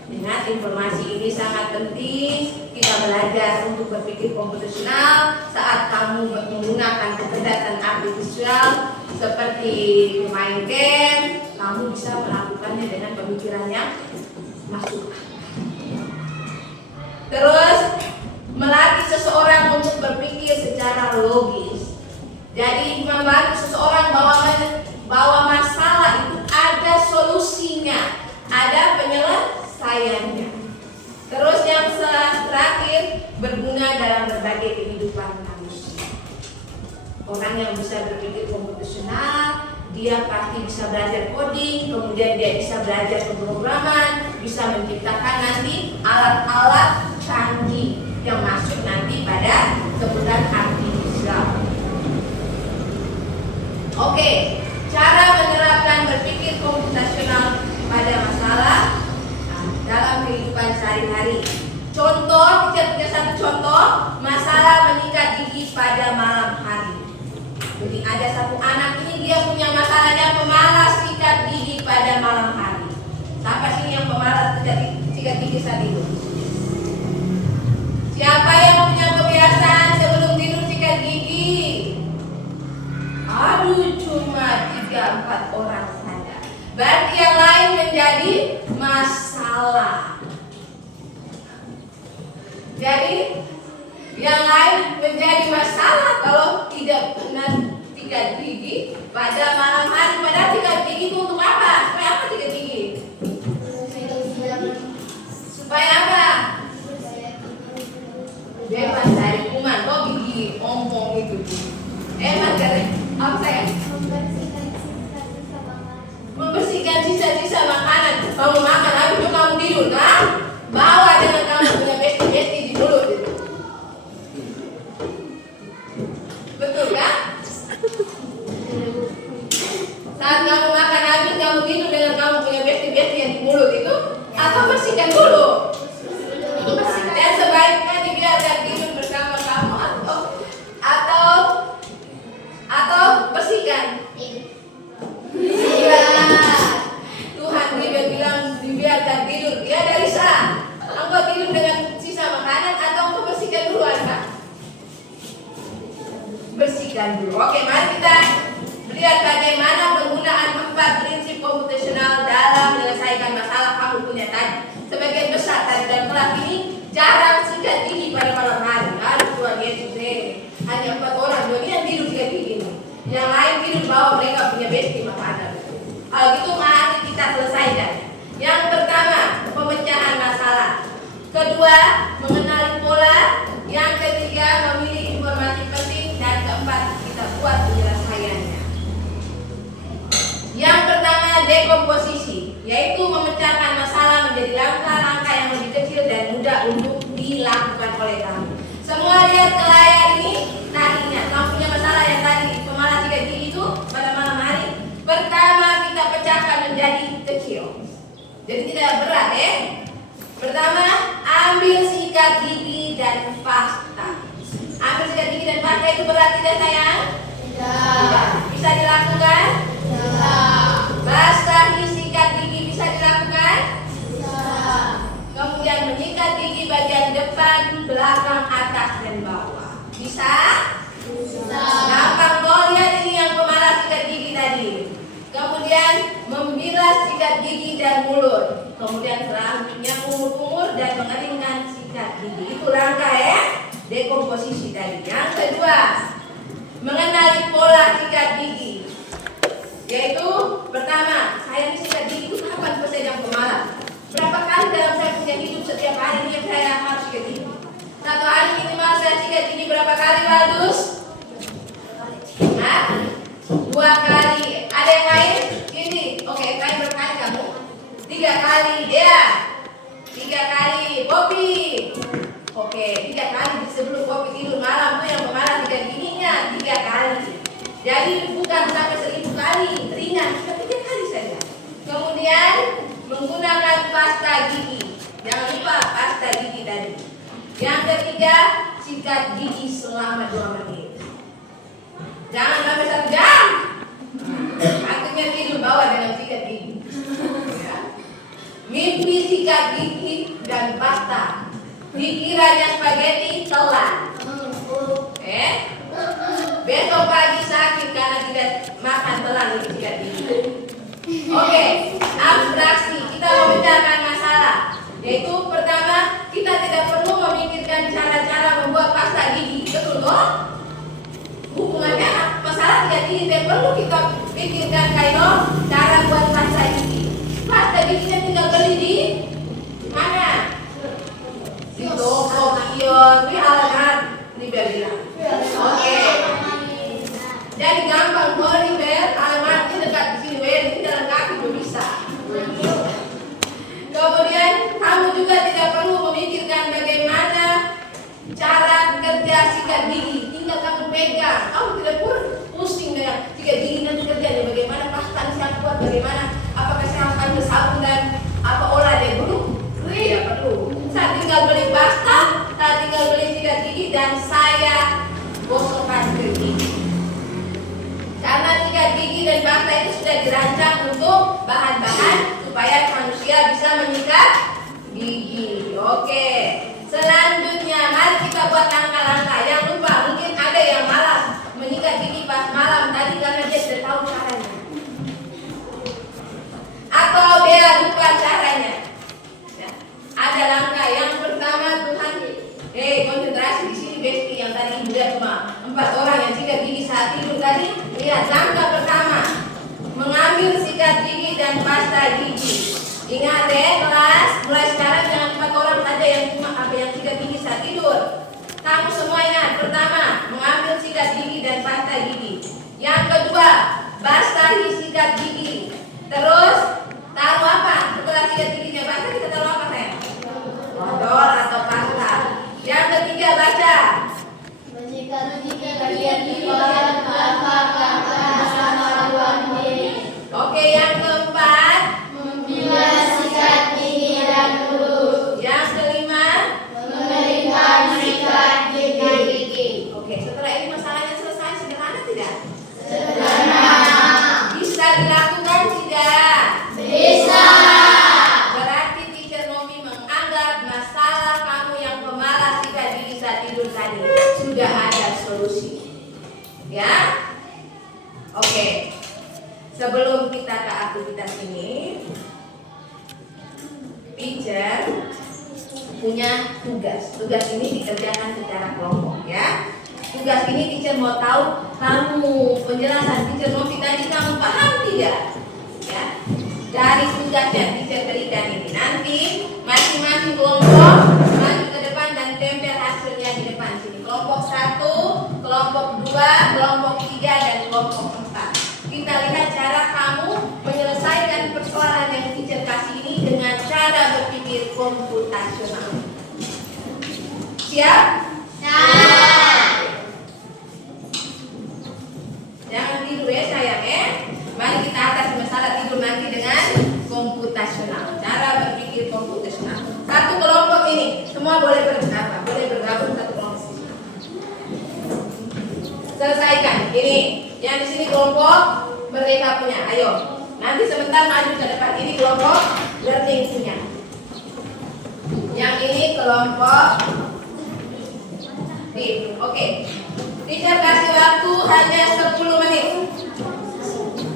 Ingat, informasi ini sangat penting. Kita belajar untuk berpikir komputasional saat kamu menggunakan kecerdasan artifisial seperti bermain game. Kamu bisa melakukannya dengan pemikiran yang masuk. Terus melatih seseorang untuk berpikir secara logis. Jadi membantu seseorang bahwa masalah itu ada solusinya, ada penyelesaiannya. Terus yang terakhir, berguna dalam berbagai kehidupan manusia. Orang yang bisa berpikir komputasional, dia pasti bisa belajar coding, kemudian dia bisa belajar pemrograman, bisa menciptakan nanti alat-alat canggih yang masuk nanti pada sebutan artifisial. Oke, cara menerapkan berpikir komputasional pada masalah dalam kehidupan sehari-hari. Contoh, kita punya satu contoh, masalah menyikat gigi pada malam hari. Jadi ada satu anak ini, dia punya masalahnya pemalas sikat gigi pada malam hari. Siapa sih yang pemalas sikat gigi saat itu? Siapa yang punya kebiasaan sebelum tidur sikat gigi? Aduh, cuma 3-4 orang saja. Berarti yang lain menjadi masalah. Jadi yang lain menjadi masalah kalau tidak benar sikat gigi pada malam hari. Padahal sikat gigi itu untuk apa? Supaya apa sikat gigi? Supaya apa? Bebas dari kuman. Oh, gigi ompong itu. Emang dari apa saya? Membersihkan sisa-sisa makanan. Kamu makan habis itu kamu tidur, kan? Bawa dengan kamu punya besti-besti di mulut itu. Betul kan? Saat kamu makan habis kamu tidur dengan kamu punya besti-besti yang di mulut itu, apa bersihkan dulu? Dan sebaiknya dibiarkan tidur bersama kamu atau bersihkan. Iya. Tuhan dia bilang dibiarkan tidur. Ya dari sana. Engkau tidur dengan sisa makanan atau engkau bersihkan dulu, Pak? Bersihkan dulu. Oke, mari kita lihat bagaimana penggunaan 4 prinsip komputasional dalam menyelesaikan masalah kamu punya tadi. Sebagian besar tadi dalam kelas ini jarang sikat gigi pada malam hari. Aduh, Tuhan Yesus, hanya 4 orang, 2 yang tidur sikat gigi. Yang lain tidur bawa mereka punya besti makanan. Kalau gitu mari kita selesaikan. Yang pertama, pemecahan masalah. Kedua, mengenali pola. Yang ketiga, tempat kita buat penyelesaiannya. Yang pertama, dekomposisi, yaitu memecahkan masalah menjadi langkah-langkah yang lebih kecil dan mudah untuk dilakukan oleh kamu. Semua lihat ke layar ini. Tadinya kamu punya masalah yang tadi pemalas sikat gigi itu pada malam hari. Pertama kita pecahkan menjadi kecil, jadi tidak berat ya. Pertama, ambil sikat gigi dan pasta. Ambil sikat gigi dan pasta itu berat tidak sayang? Tidak. Bisa dilakukan? Basahi sikat gigi bisa dilakukan? Kemudian menyikat gigi bagian depan, belakang, atas, dan bawah. Bisa? Gampang kok, lihat ini yang pemalas sikat gigi tadi. Kemudian membilas sikat gigi dan mulut. Kemudian selanjutnya kumur-kumur dan mengeringkan sikat gigi. Itu langkah ya, dekomposisi tadi. Yang kedua, mengenali pola sikat gigi. Yaitu pertama, saya sikat gigi itu kapan selesai yang pemalas? Berapa kali dalam saya punya hidup setiap hari ini saya harus sikat gigi? Satu hari minimal saya sikat gigi berapa kali, Waldus? Hah? 2 kali. Ada yang lain? Ini. Oke, kain berapa kali kamu? 3 kali. Ya. 3 kali. Popi. Oke, 3 kali sebelum Popi tidur malam tuh yang pemalas sikat giginya 3 kali. Jadi bukan sampai 1000 kali, ringan, cuma 3 kali saja. Kemudian menggunakan pasta gigi. Jangan lupa pasta gigi tadi. Yang ketiga, sikat gigi selama 2 menit. Jangan sampai 1 jam. Akhirnya tidur bawah dengan sikat gigi. Ya. Mimpi sikat gigi dan pasta. Dikiranya spaghetti telan. Besok pagi sakit karena tidak makan telan di sikat gigi. Oke, abstraksi. Kita memecahkan masalah. Yaitu pertama, kita tidak perlu memikirkan cara-cara membuat pasta gigi. Betul toh? Hubungannya masalah sikat gigi tidak perlu kita pikirkan kayak cara buat pasta gigi. Pasta giginya tinggal beli di mana? Di toko, kios, di alamat dibeli. Oke. Jadi gampang, boleh Ber, alamatnya dekat di sini, Ber, ini dalam kaki juga bisa. Kemudian kamu juga tidak perlu memikirkan bagaimana cara kerja sikat gigi, tinggal kamu pegang. Kamu tidak perlu pusing dengan sikat gigi nanti kerjanya bagaimana, pasta siapa buat, bagaimana, apakah saya harus ambil sabun dan apa olah deh dulu? Tidak perlu. Saya tinggal beli pasta, saya tinggal beli sikat gigi dan saya gosokkan ke gigi. Karena sikat gigi dan pasta itu sudah dirancang untuk bahan-bahan supaya manusia bisa menyikat gigi. Oke. Selanjutnya mari kita buat langkah-langkah. Yang lupa, mungkin ada yang malas menyikat gigi pas malam tadi karena dia sudah tahu caranya. Atau dia lupa caranya. Ya. Ada langkah yang pertama Tuhan. Konsentrasi di sini Besti yang tadi ibu lihat cuma 4 orang yang sikat gigi saat tidur tadi. Lihat langkah pertama, mengambil sikat gigi dan pasta gigi. Ingat ya kelas, mulai sekarang jangan 4 orang saja yang cuma yang sikat gigi saat tidur. Kamu semua ingat, pertama mengambil sikat gigi dan pasta gigi. Yang kedua, basahi sikat gigi. Terus taruh apa? Setelah sikat giginya basah kita taruh apa sayang? Odol atau pasta. Yang ketiga baca. Menyikat gigi bagian depan, belakang, bersama 2 menit. Oke, yang keempat, Membilas sikat gigi dan mulut. yang kelima, Mengeringkan sikat gigi. oke, setelah ini masalahnya selesai, sederhana tidak? Sederhana. Bisa dilakukan tidak? Bisa. Berarti teacher Nomi menganggap masalah kamu yang pemalas sikat gigi saat tidur tadi sudah ada solusi. Ya? Oke. Sebelum kita ke aktivitas ini, teacher punya tugas. Tugas ini dikerjakan secara kelompok ya. Tugas ini teacher mau tahu kamu penjelasan teacher Novi tadi kamu paham tidak? Ya. Dari tugas yang teacher berikan ini nanti masing-masing kelompok maju ke depan dan tempel hasilnya di depan sini. Kelompok 1, kelompok 2 2, kelompok 3, dan kelompok 4. Kita lihat cara kamu menyelesaikan persoalan yang teacher kasih ini dengan cara berpikir komputasional. Siap? Jangan tidur ya sayang ya. Mari kita atasi masalah tidur nanti dengan komputasional. Cara berpikir komputasional. Satu kelompok ini semua boleh bergabung satu kelompok. Selesaikan. Ini yang di sini kelompok Merdeka punya. Ayo. Nanti sebentar maju ke depan. Ini kelompok Learning punya. Yang ini kelompok Tim. Oke. Teacher kasih waktu hanya 10 menit.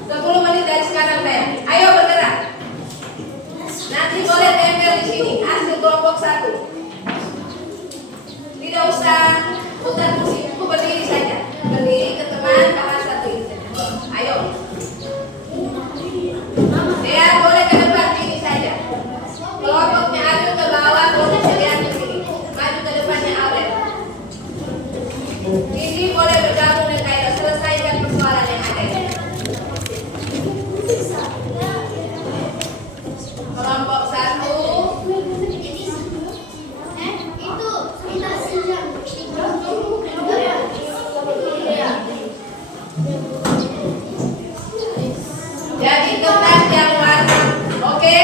10 menit dari sekarang saya. Ayo bergerak. Nanti boleh tempel di sini hasil kelompok 1. Tidak usah putar kursi, cukup berdiri saja. Berdiri ke teman bahas satu ini saja. Ayo. Dea boleh ke depan sini saja. Kelompoknya Adil ke bawah, kelompoknya Dea ke sini. Maju ke depannya Awet. Ini boleh bergabung dengan Kaira. Selesaikan persoalan yang ada ini. Kelompok 1. Jadi kertas yang warna, oke?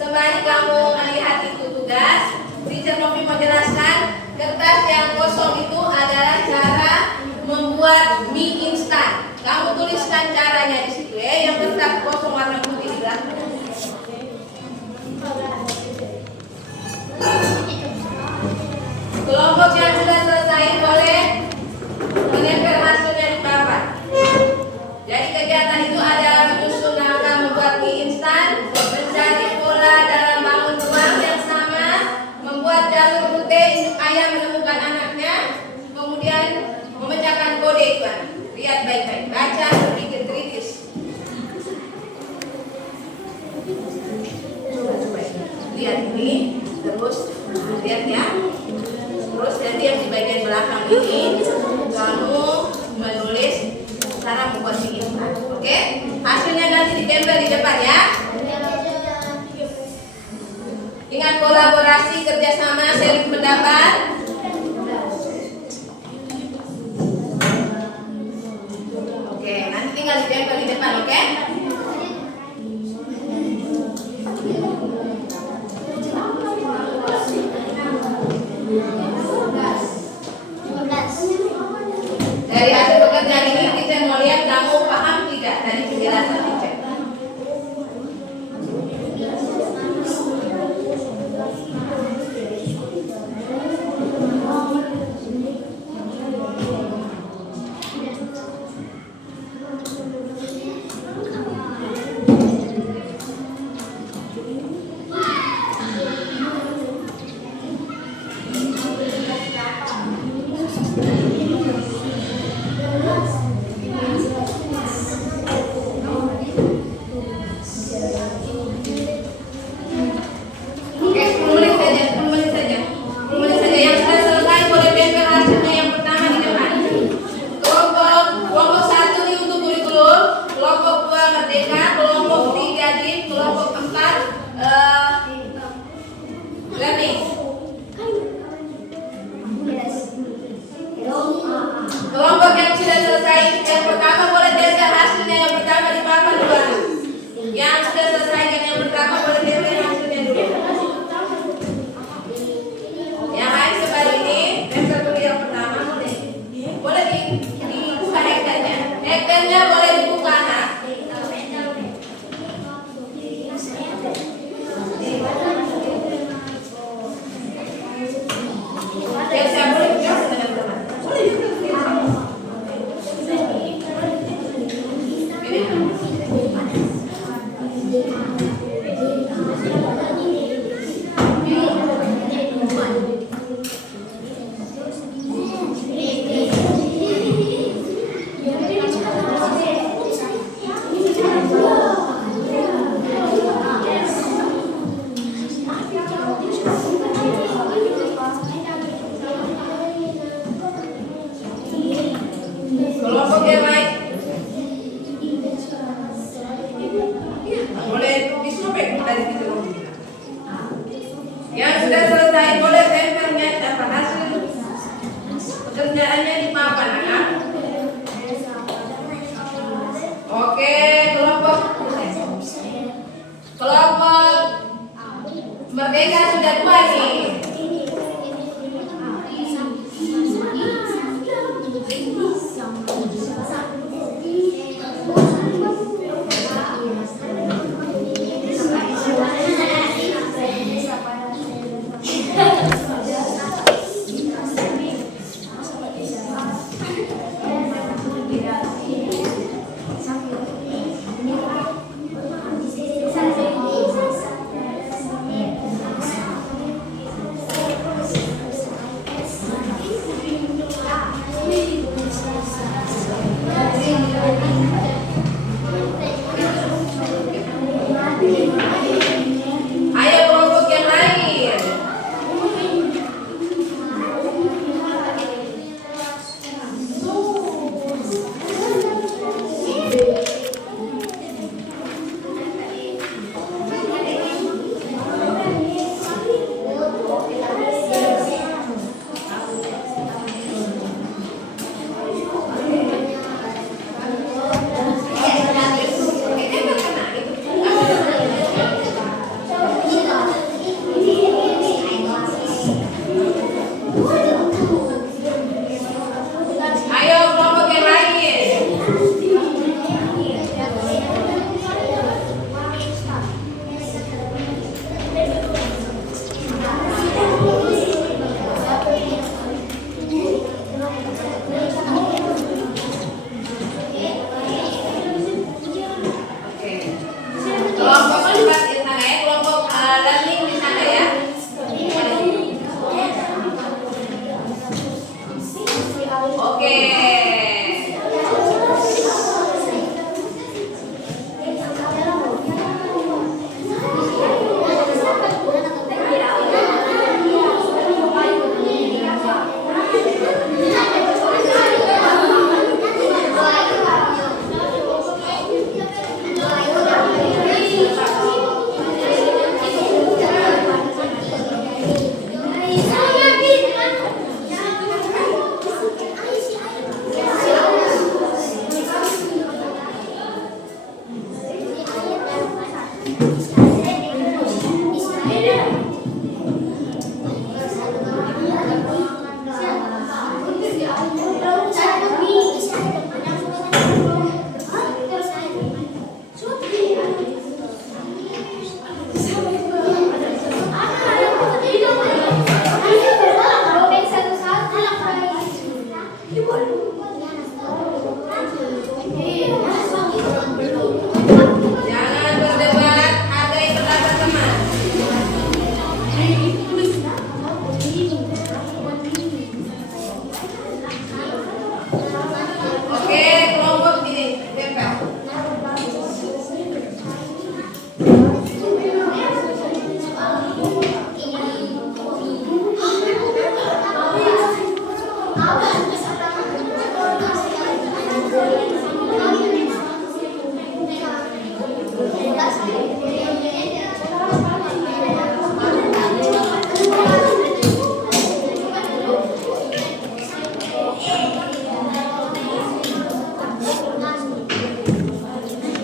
Sembari kamu melihat itu tugas, Teacher Novi mau jelaskan kertas yang kosong itu adalah cara membuat mie instan. Kamu tuliskan caranya di situ ya, yang kertas kosong warna putih di belakang. Kelompok yang sudah selesai boleh menempel hasilnya di papan. Jadi kegiatan itu adalah menyusun langkah membuat mie instan, mencari pola dalam bangun ruang yang sama, membuat jalur rute induk ayam menemukan anaknya, kemudian memecahkan kode itu. Lihat baik-baik, baca, berpikir kritis. Lihat ini, terus lihat ya. Terus nanti yang di bagian belakang ini kamu menulis cara membuat mie instan. Oke? Hasilnya nanti ditempel di depan ya. Ingat kolaborasi, kerjasama, sharing pendapat. Oke, nanti tinggal ditempel di depan, oke? Dari hasil pekerjaan ini kita mau lihat kamu paham tidak dari penjelasan teacher. Kelompok yang sudah selesai, yang pertama boleh tempel hasilnya yang pertama di papan dulu. Yang sudah selesai yang pertama boleh tempel hasilnya dulu. Yang lain sebaliknya ini tempel dulu yang pertama boleh. Boleh dibuka hektarnya. Hektarnya boleh dibuka anak. Yang saya boleh jawab teman-teman. Boleh juga. Kelompok yang lain? Boleh disobek dari situ. Yang sudah selesai boleh tempelnya apa hasil pekerjaannya di papan, anak. Oke, kelompok Merdeka sudah 2 nih. Ayo kelompok yang lain. Ayo kelompok yang lain. Kelompok keempat di sana ya, kelompok learning di sana ya. Oke. Jangan berdebat, hargai pendapat teman. Oke, kelompok ini tempel.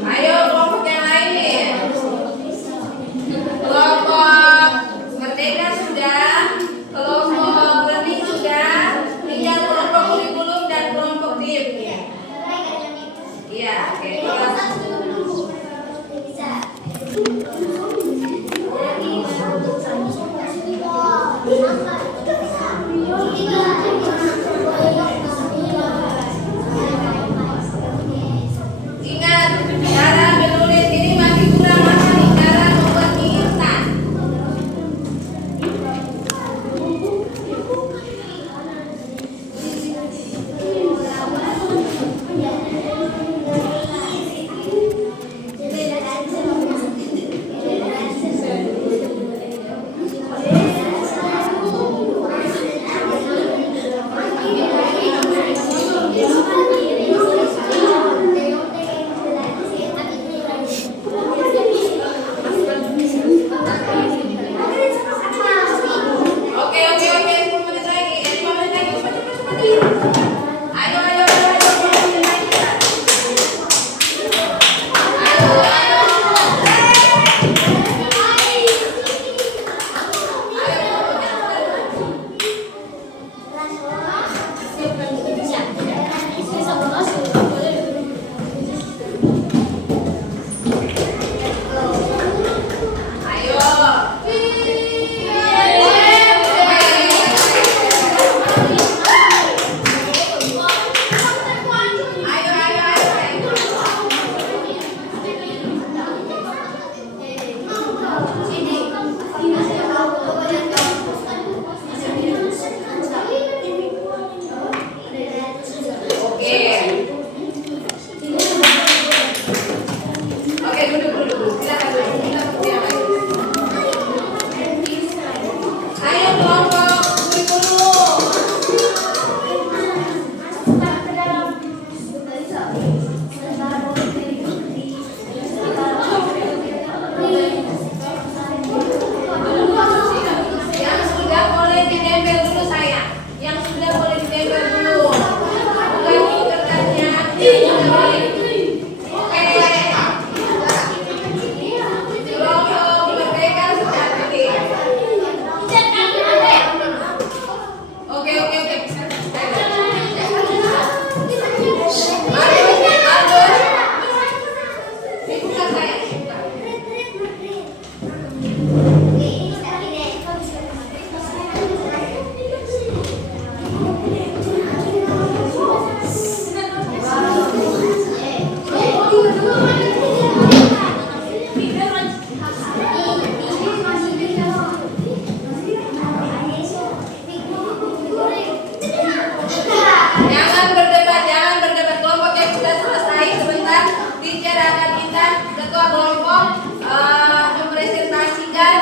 Ayo kelompok yang lain. Kelompok Merdeka sudah, kelompok learning sudah, tinggal kelompok kurikulum dan kelompok tim. Iya, oke. Ingat, cara menulis ini masih kurang lama nih, cara membuat mie instan. Dibuka saya. Jangan berdebat. Kelompok yang sudah selesai sebentar. Teacher akan minta ketua kelompok mempresentasikan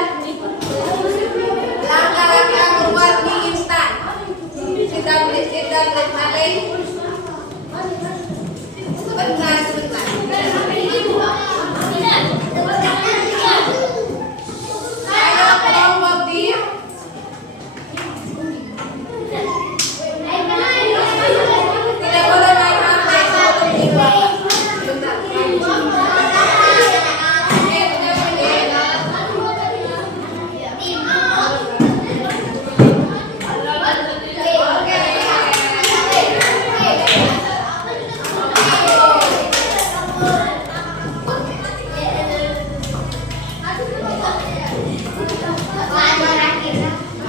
langkah-langkah membuat mie instan. Sit down, please. Sebentar. Ayo kelompok diam. Tidak boleh main HP sebelum dibuat. Sebentar.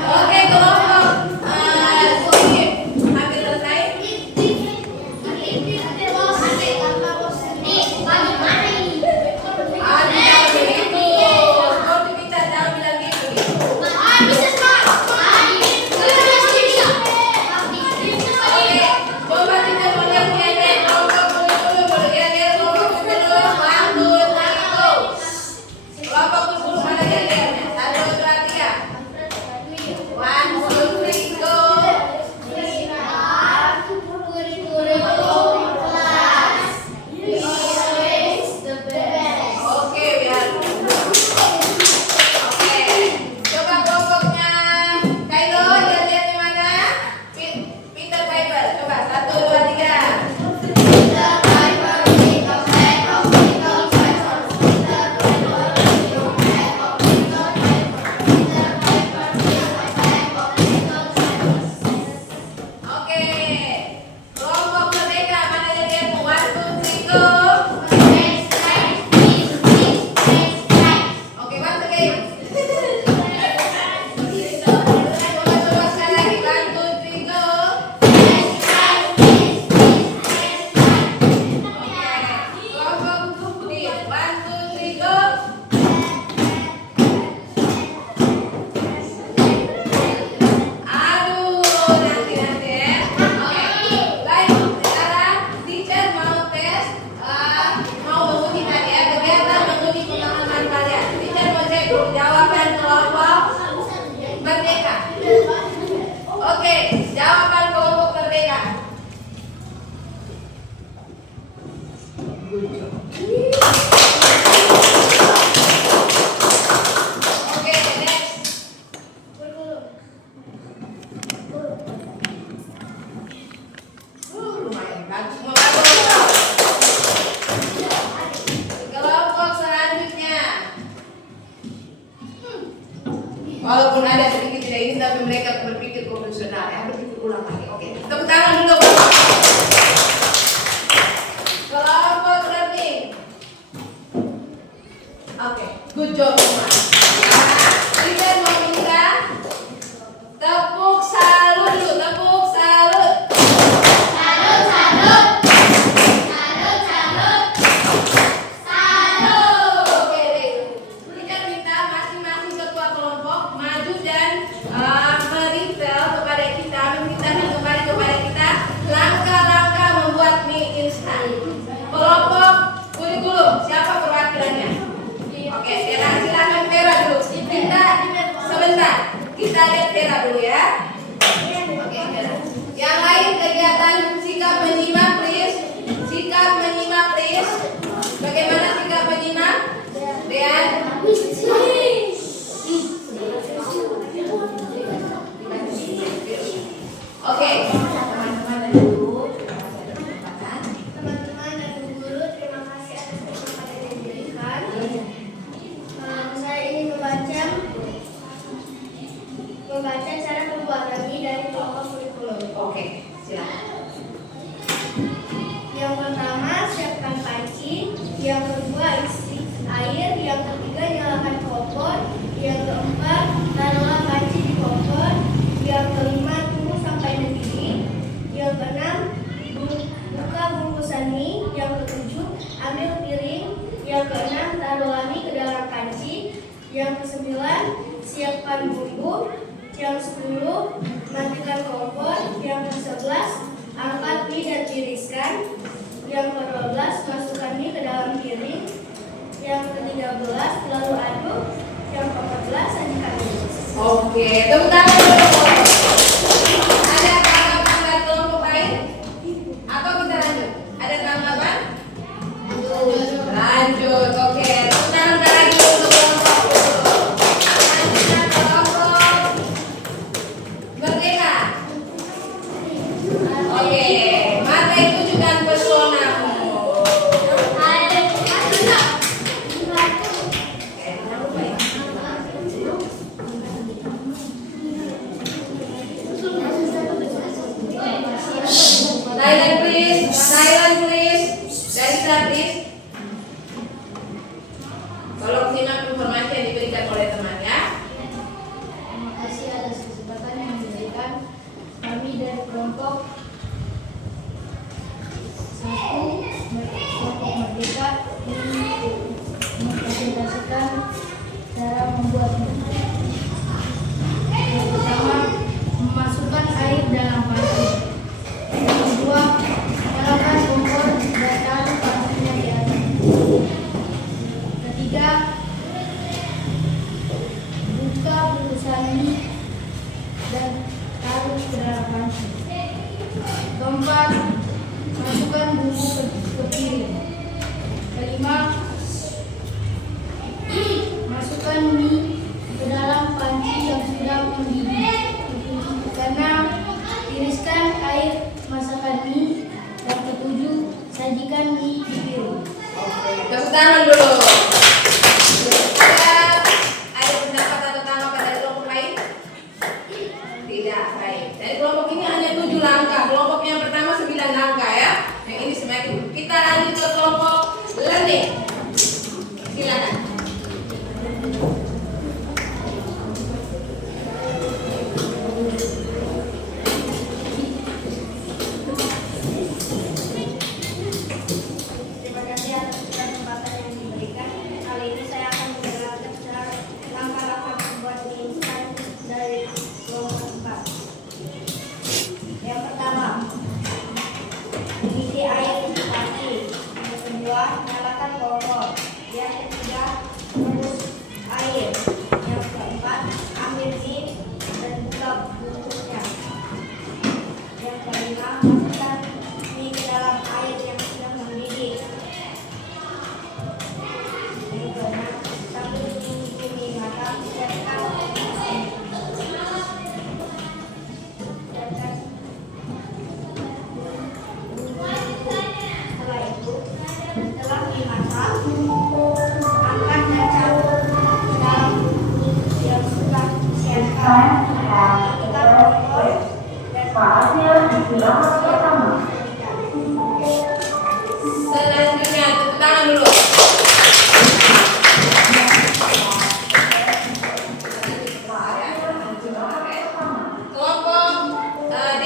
Oke, kelompok hampir selesai. Walaupun ada sedikit tidak ini, tapi mereka berpikir profesional ya, berpikir ulang lagi. Oke, tepuk tangan dulu. Kelompok learning. Oke, good job semua. Kita mau minta tepuk salut dulu, tepuk salut. Salut, salut. Salut, salut. Salut. Oke, deh. Kita minta masing-masing ketua kelompok maju dan meritel kepada kita, memberitakan kembali kepada kita langkah-langkah membuat mie instan. Kelompok kurikulum, siapa perwakilannya? Oke, silakan Vera dulu. Kita sebentar, kita lihat Vera dulu ya. Oke, Vera. Yang lain kegiatan sikap menyimak, please. Sikap menyimak, please. Bagaimana sikap menyimak? Dean? Oke, teman-teman dan guru, Teman-teman dan guru, terima kasih atas kesempatan yang diberikan. Saya ingin membaca cara pembuatan yang kedua isi air, yang ketiga nyalakan kompor, yang keempat taruhlah panci di kompor, yang kelima tunggu sampai mendidih, yang keenam buka bungkusan mie, yang ketujuh ambil piring, yang keenam taruhlah mie ke dalam panci, yang kesembilan siapkan bumbu, yang 10 matikan kompor, yang ke-11 angkat mie dan tiriskan, yang ke-12 masukkan mie ke dalam piring, yang ke-13 lalu aduk, yang ke-14 sajikan mie. Oke, tepuk tangan dulu. Ada tanggapan dari kelompok lain? Atau kita lanjut? Ada tanggapan? Lanjut, oke. Tepuk tangan lagi untuk kelompok. Selanjutnya kelompok Merdeka. Oke, mari tunjukkan pesonamu. Silent please. Dari start please. Tolong simak informasi yang diberikan oleh teman ya. Terima kasih atas kesempatan yang diberikan kami dari kelompok 1 kelompok Merdeka ingin mempresentasikan cara membuat mie. Yang pertama, memasukkan air dalam panci. Yang kedua, nyalakan kompor dan taruh pancinya di atas. Ketiga, buka bungkusan mie dan taruh ke dalam panci. Keempat, masukkan bumbu ke piring. Kelima, masukkan mie ke dalam panci yang sudah mendidih. Keenam, tiriskan air masakan mie. Yang ketujuh, sajikan mie di piring. Tepuk tangan dulu. Ada pendapat atau tanggapan dari kelompok lain? Tidak, baik. Dari kelompok ini hanya 7 langkah. Kelompok yang pertama 9 langkah ya. Yang ini semakin. Kita lanjut ke kelompok learning. Silakan. Terima kasih atas kesempatan yang diberikan. Kali ini saya akan menjelaskan cara langkah-langkah membuat mie instan dari kelompok 4. Yang pertama, isi air di panci. Yang kedua, nyalakan kompor. Yang ketiga, rebus air. Yang keempat, ambil mie dan buka bungkusnya. Yang kelima, masukkan mie ke dalam air yang sudah mendidih. Yang keenam, sambil menunggu mie matang, siapkan setelah itu, setelah mie matang, angkat dan campur ke dalam bungkus yang sudah disiapkan. Matikan kompor dan Selanjutnya tepuk tangan dulu. Kelompok D.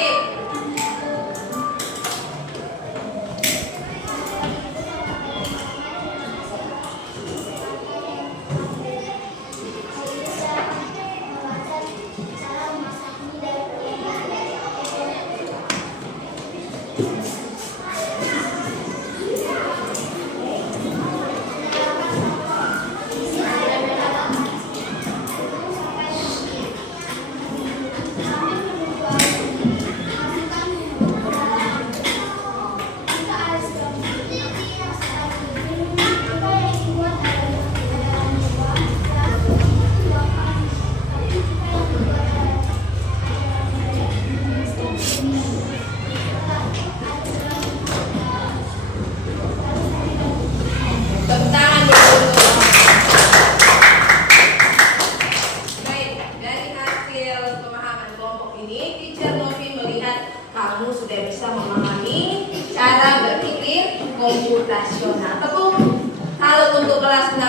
Tepuk tangan dulu. Baik, dari hasil pemahaman kelompok ini, Teacher Novi melihat kamu sudah bisa memahami cara berpikir komputasional. Tepuk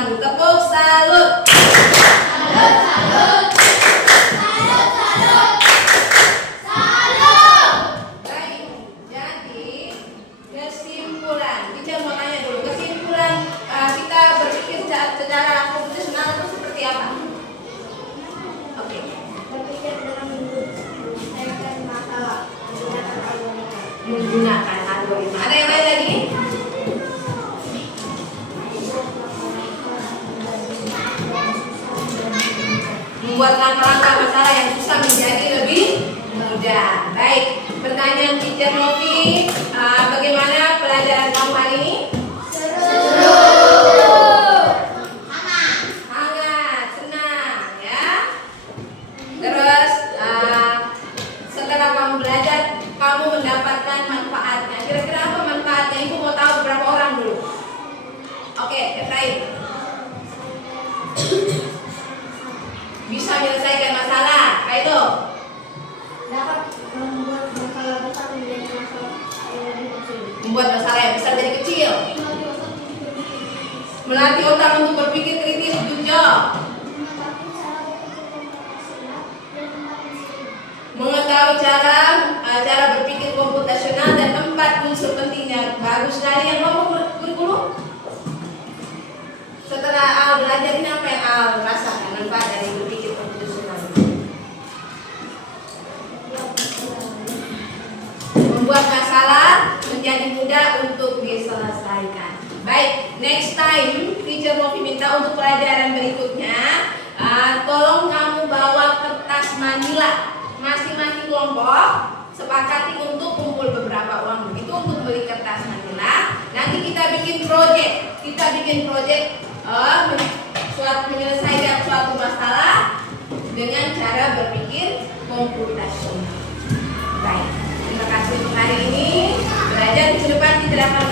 sambung. Tepuk salut. Baik, jadi kesimpulan. Kita mau tanya dulu. Kesimpulan kita berpikir secara komputasional itu seperti apa? Oke. Berpikir dengan menyelesaikan masalah menggunakan algoritma. Menggunakan algoritma. Ada yang lain lagi? Membuat langkah-langkah masalah yang susah menjadi lebih mudah. Baik, pertanyaan Teacher Novi, bagaimana pelajaran kamu hari ini? Hangat, senang, ya. Terus setelah kamu belajar, kamu mendapatkan manfaatnya. Kira-kira apa manfaatnya? Ibu mau tahu berapa orang dulu? Oke, yang lain. Bisa menyelesaikan masalah, kayak itu. Dapat membuat masalah besar menjadi masalah yang lebih kecil. Membuat masalah yang besar jadi kecil. Melatih otak untuk berpikir kritis, good job. Mengetahui cara berpikir komputasional dan 4 unsur pentingnya. Bagus sekali. Yang ngomong guru. Setelah Al belajar ini, apa yang Al rasakan manfaat dari berpikir komputasional? Membuat masalah menjadi mudah untuk diselesaikan. Baik, next time Teacher Novi minta untuk pelajaran berikutnya, tolong kamu bawa kertas manila. Masing-masing kelompok sepakati untuk kumpul beberapa uang begitu untuk beli kertas manila. Nanti kita bikin project. Menyelesaikan suatu masalah dengan cara berpikir komputasional. Baik, terima kasih untuk hari ini. Belajar minggu depan tidak akan